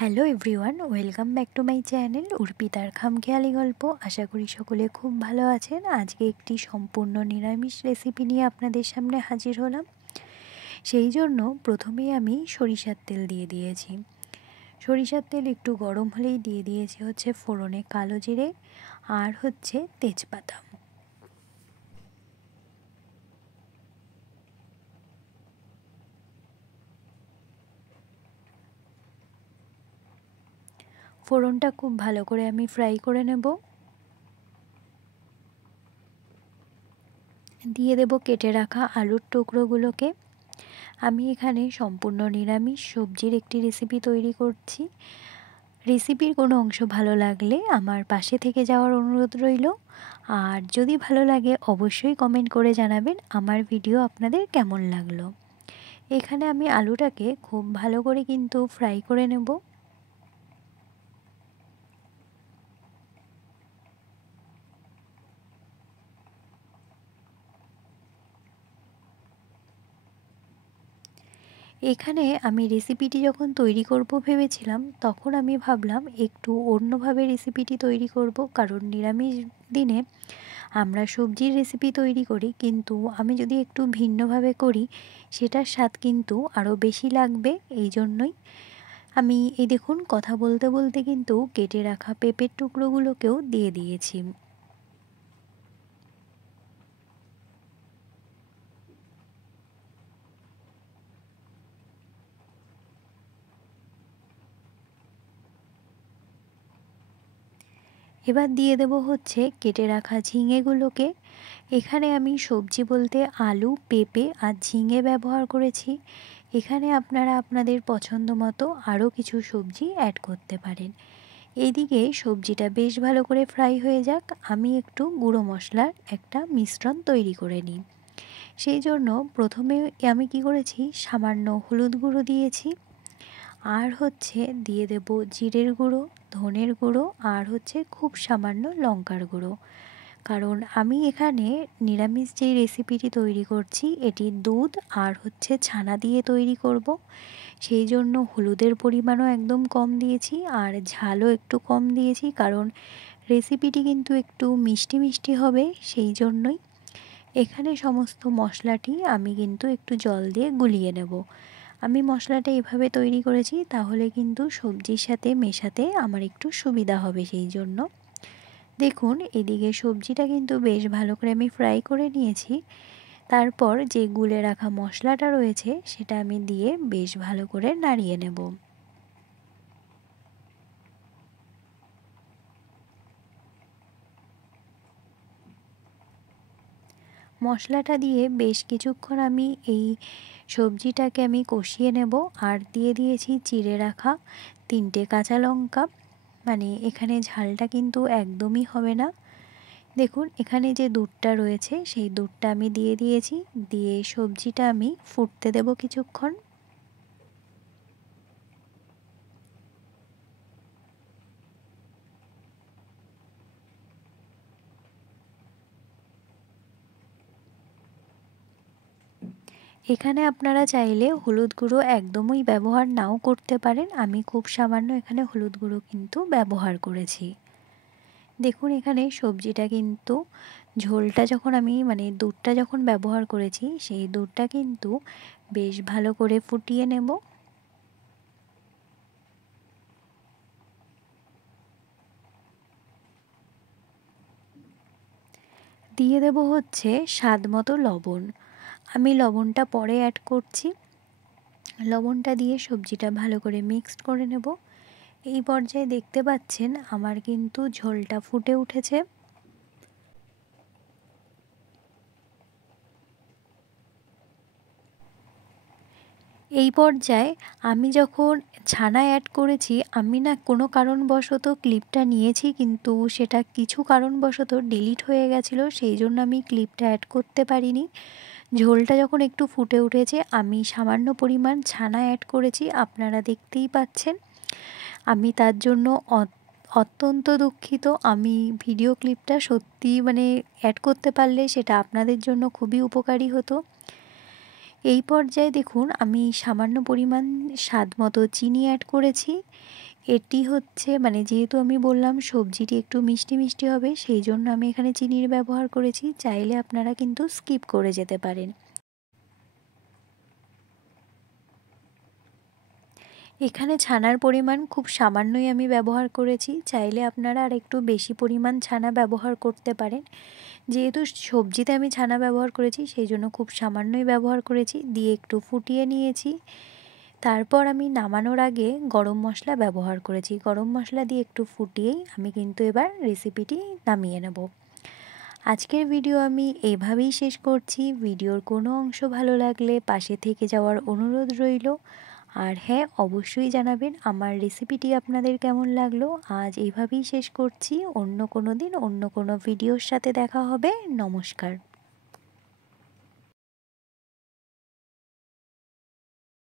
Hello everyone, welcome back to my channel অর্পিতার খামখেয়ালি গল্প। আশা করি সকলে খুব ভালো আছেন। আজকে একটি সম্পূর্ণ নিরামিষ রেসিপি নিয়ে আপনাদের সামনে হাজির হলাম। সেই জন্য প্রথমেই আমি সরিষার তেল দিয়ে দিয়েছি। সরিষার তেল একটু গরম হলেই দিয়ে দিয়েছি হচ্ছে ফোড়নে কালো জিরে আর হচ্ছে তেজপাতা। ফোড়নটা খুব ভালো করে আমি ফ্রাই করে নেব। দিয়ে দেব কেটে রাখা আলুর টুকরোগুলোকে। আমি এখানে সম্পূর্ণ নিরামিষ সবজির একটি রেসিপি তৈরি করছি। রেসিপির কোনো অংশ ভালো লাগলে আমার পাশে থেকে যাওয়ার অনুরোধ রইল। আর যদি ভালো লাগে অবশ্যই কমেন্ট করে জানাবেন আমার ভিডিও আপনাদের কেমন লাগলো। এখানে আমি আলুটাকে খুব ভালো করে কিন্তু ফ্রাই করে নেব। এখানে আমি রেসিপিটি যখন তৈরি করব ভেবেছিলাম, তখন আমি ভাবলাম একটু অন্যভাবে রেসিপিটি তৈরি করব, কারণ নিরামিষ দিনে আমরা সবজির রেসিপি তৈরি করি, কিন্তু আমি যদি একটু ভিন্নভাবে করি সেটার স্বাদ কিন্তু আরও বেশি লাগবে। এই জন্যই আমি দেখুন কথা বলতে বলতে কিন্তু কেটে রাখা পেঁপের টুকরোগুলোকেও দিয়ে দিয়েছি। এবার দিয়ে দেব হচ্ছে কেটে রাখা ঝিঙেগুলোকে। এখানে আমি সবজি বলতে আলু, পেঁপে আর ঝিঙে ব্যবহার করেছি। এখানে আপনারা আপনাদের পছন্দ মতো আরও কিছু সবজি অ্যাড করতে পারেন। এইদিকে সবজিটা বেশ ভালো করে ফ্রাই হয়ে যাক, আমি একটু গুঁড়ো মশলার একটা মিশ্রণ তৈরি করে নিই। সেই জন্য প্রথমে আমি কি করেছি, সামান্য হলুদ গুঁড়ো দিয়েছি, আর হচ্ছে দিয়ে দেব জিরের গুঁড়ো, ধনের গুঁড়ো আর হচ্ছে খুব সামান্য লঙ্কার গুঁড়ো। কারণ আমি এখানে নিরামিষ যেই রেসিপিটি তৈরি করছি এটি দুধ আর হচ্ছে ছানা দিয়ে তৈরি করব। সেই জন্য হলুদের পরিমাণও একদম কম দিয়েছি আর ঝালও একটু কম দিয়েছি, কারণ রেসিপিটি কিন্তু একটু মিষ্টি মিষ্টি হবে। সেই জন্যই এখানে সমস্ত মশলাটি আমি কিন্তু একটু জল দিয়ে গুলিয়ে নেব। আমি মশলাটা এভাবে তৈরি করেছি, তাহলে কিন্তু সবজির সাথে মেশাতে আমার একটু সুবিধা হবে। সেই জন্য দেখুন এদিকে সবজিটা কিন্তু বেশ ভালো করে আমি ফ্রাই করে নিয়েছি। তারপর যে গুলে রাখা মশলাটা রয়েছে সেটা আমি দিয়ে বেশ ভালো করে নাড়িয়ে নেব। মশলাটা দিয়ে বেশ কিছুক্ষণ আমি এই সবজিটাকে আমি কষিয়ে নেব। আর দিয়ে দিয়েছি চিড়ে রাখা 3টে কাঁচা লঙ্কা। মানে এখানে ঝালটা কিন্তু একদমই হবে না। দেখুন এখানে যে দুধটা রয়েছে সেই দুধটা আমি দিয়ে দিয়েছি, দিয়ে সবজিটা আমি ফুটতে দেব কিছুক্ষণ। এখানে আপনারা চাইলে হলুদ গুঁড়ো একদমই ব্যবহার নাও করতে পারেন, আমি খুব সামান্য এখানে হলুদ গুঁড়ো কিন্তু ব্যবহার করেছি। দেখুন এখানে সবজিটা কিন্তু ঝোলটা যখন আমি দুধটা যখন ব্যবহার করেছি সেই দুধটা কিন্তু বেশ ভালো করে ফুটিয়ে নেব। দিয়ে দেব হচ্ছে স্বাদ মতো লবণ। আমি লবণটা পরে অ্যাড করছি। লবণটা দিয়ে সবজিটা ভালো করে মিক্সড করে নেব। এই পর্যায়ে দেখতে পাচ্ছেন আমার কিন্তু ঝোলটা ফুটে উঠেছে। এই পর্যায়ে আমি যখন ছানা অ্যাড করেছি, আমি না কোনো কারণবশত ক্লিপটা নিয়েছি, কিন্তু সেটা কিছু কারণবশত ডিলিট হয়ে গেছিলো, সেই জন্য আমি ক্লিপটা অ্যাড করতে পারিনি। ঝোলটা যখন একটু ফুটে উঠেছে আমি সামান্য পরিমাণ ছানা অ্যাড করেছি, আপনারা দেখতেই পাচ্ছেন। আমি তার জন্য অত্যন্ত দুঃখিত। আমি ভিডিও ক্লিপটা সত্যি অ্যাড করতে পারলে সেটা আপনাদের জন্য খুবই উপকারী হতো। এই পর্যায়ে দেখুন আমি সামান্য পরিমাণ স্বাদ মতো চিনি অ্যাড করেছি। এটি হচ্ছে মানে যেহেতু আমি বললাম সবজিটি একটু মিষ্টি মিষ্টি হবে, সেই জন্য আমি এখানে চিনির ব্যবহার করেছি। চাইলে আপনারা কিন্তু স্কিপ করে যেতে পারেন। এখানে ছানার পরিমাণ খুব সামান্যই আমি ব্যবহার করেছি, চাইলে আপনারা আর একটু বেশি পরিমাণ ছানা ব্যবহার করতে পারেন। যেহেতু সবজিতে আমি ছানা ব্যবহার করেছি সেই জন্য খুব সামান্যই ব্যবহার করেছি, দিয়ে একটু ফুটিয়ে নিয়েছি। তারপর আমি নামানোর আগে গরম মশলা ব্যবহার করেছি। গরম মশলা দিয়ে একটু ফুটিয়েই আমি কিন্তু এবার রেসিপিটি নামিয়ে নেব। আজকের ভিডিও আমি এইভাবেই শেষ করছি। ভিডিওর কোনো অংশ ভালো লাগলে পাশে থেকে যাওয়ার অনুরোধ রইল। আর হ্যাঁ, অবশ্যই জানাবেন আমার রেসিপিটি আপনাদের কেমন লাগলো। আজ এইভাবেই শেষ করছি। অন্য কোনো দিন অন্য কোনো ভিডিওর সাথে দেখা হবে। নমস্কার।